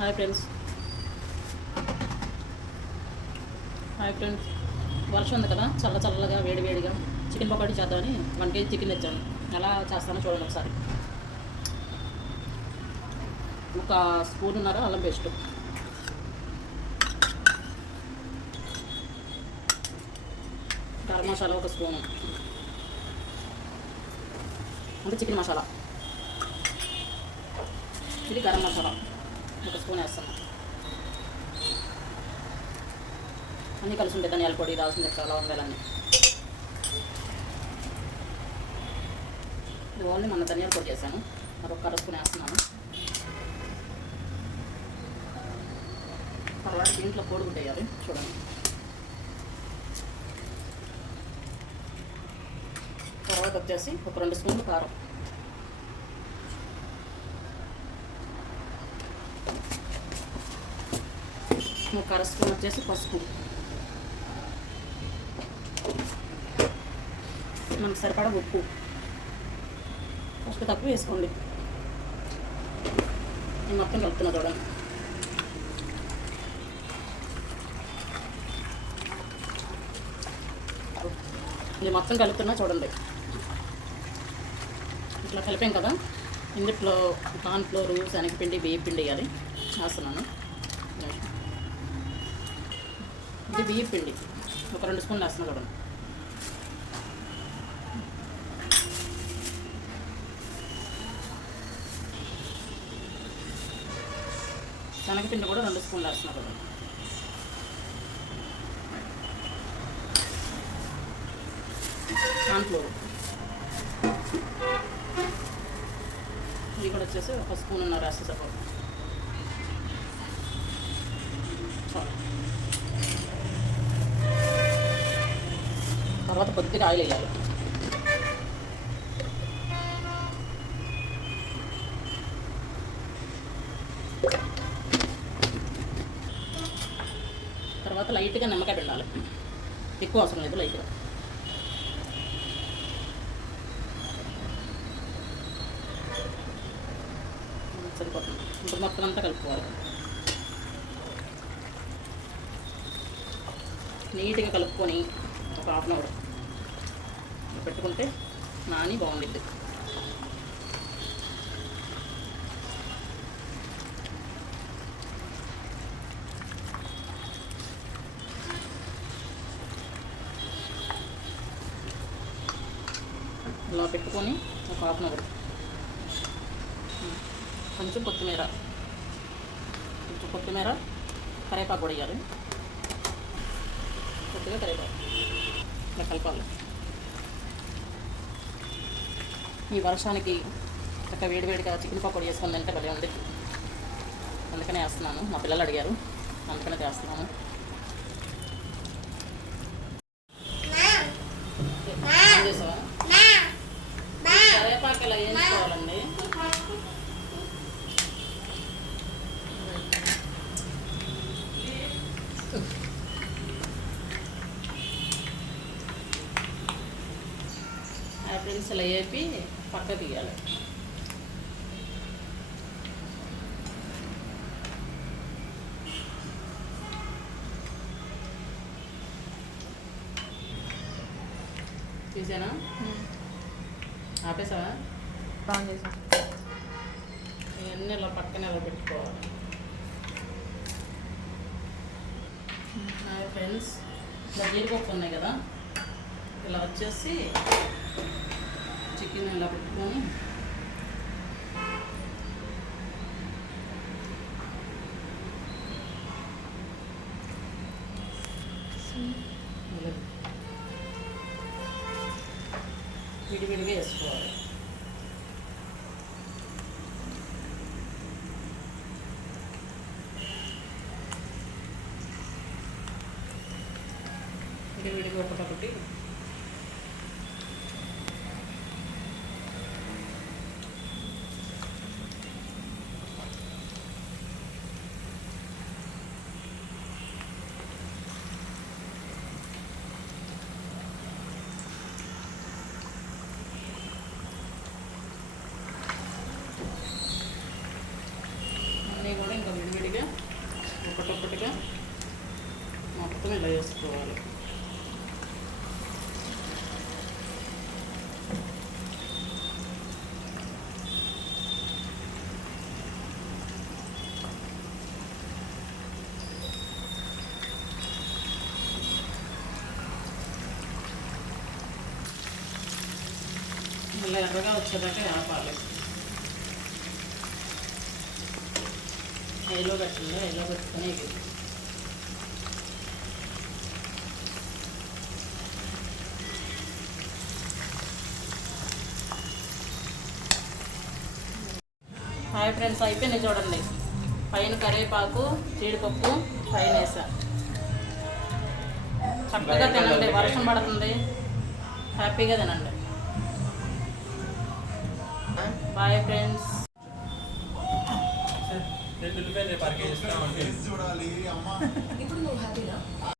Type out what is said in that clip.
Hi friends. వర్షం ఉంది కదా, చల్లగా వేడిగా చికెన్ పకోడీ చేద్దామని 1 కేజీ చికెన్ తెచ్చాను. ఎలా చేస్తానో చూడండి ఒకసారి. ఒక స్పూన్నర అల్లం పేస్ట్, గరం మసాలా ఒక స్పూను, అంటే చికెన్ మసాలా, ఇది గరం మసాలా ఒక స్పూన్ వేస్తాను. అన్నీ కలిసి ఉంటాయి, ధనియాల పొడి, దాల్చిన చెక్క, లవంగాలన్నీ. ఇది ఓన్లీ మన ధనియాల పొడి చేశాను, మరొక అర స్పూన్ వేస్తున్నాను. తర్వాత దీంట్లో కోడిగుడ్డు వేయాలి చూడండి. తర్వాత వచ్చేసి ఒక 2 స్పూన్లు కారం, ఒక అర స్పూన్ వచ్చేసి పసుపు, మనకు సరిపడా ఉప్పు, ఫస్ట్ తక్కువ వేసుకోండి. నేను మొత్తం కలుపుతున్నా చూడండి. ఇది మొత్తం కలుపుతున్నా చూడండి. ఇట్లా కలిపాం కదా, ఇందులో కార్న్ఫ్లోరు, శనగపిండి, బియ్యం పిండి వేయాలి. వేస్తున్నాను. ఇది బియ్యం పిండి ఒక 2 స్పూన్లు వేస్తున్నాను చూడండి. శనగపిండి కూడా 2 స్పూన్లు వేస్తున్నా కదా. కార్న్ఫ్లోర్ ఇది కూడా వచ్చేసి ఒక స్పూన్నర వేస్తే సరిపోతుంది. తర్వాత కొద్దిగా ఆయిల్ వేయాలి. తర్వాత లైట్గా నిమ్మకాయ పిండాలి, ఎక్కువ అవసరం లేదు, లైట్గా. సరిపోతుంది. ఇప్పుడు మొత్తం అంతా కలుపుకోవాలి. నీట్గా కలుపుకొని ఒక 1/2 అవర్ పెట్టుకుంటే నాని బాగుండిద్ది. ఇలా పెట్టుకొని ఒక 1/2 అవర్. కొంచెం కొత్తిమీర, కరివేపాకు కూడా వేయాలి. కొద్దిగా కరివేపాకు ఇలా కలపాలి. ఈ వర్షానికి ఒక వేడిగా చికెన్ పకోడీ వేసుకొని తింటే భలే ఉంది. అందుకనే వేస్తున్నాను, మా పిల్లలు అడిగారు, అందుకనే చేస్తున్నాను. ఏం చేసావా? కరివేపాకు ఇలా వేయించుకోవాలండి. ఫ్రెండ్స్ ఇలా వేపి పక్క తీయాలి. తీసానా? ఆపేసావా? బాగుంది చేసా. ఇవన్నీ ఇలా పక్కన ఇలా పెట్టుకోవాలి. ఫ్రెండ్స్, ఇలా జీడిపప్పు ఉన్నాయి కదా, ఇలా వచ్చేసి చికెన్ ఇలా పెట్టుకొని విడివిడిగా వేసుకోవాలి. విడివిడిగా ఒకటొకటి అన్నీ కూడా ఇంకా విడివిడిగా ఒక్కొక్కటిగా మొత్తం ఇలా వేసుకోవాలి. ఇలా ఎర్రగా వచ్చేదాకా ఆపాలి. హైలో పెట్టండి, హైలో పెట్టుకుని హాయ్ ఫ్రెండ్స్, అయిపోయింది చూడండి. పైన కరివేపాకు, జీడిపప్పు పైన వేసా. చక్కగా తినండి, వర్షం పడుతుంది, హ్యాపీగా తినండి. Boy friends. ఇప్పుడు నువ్వు హ్యాపీనా?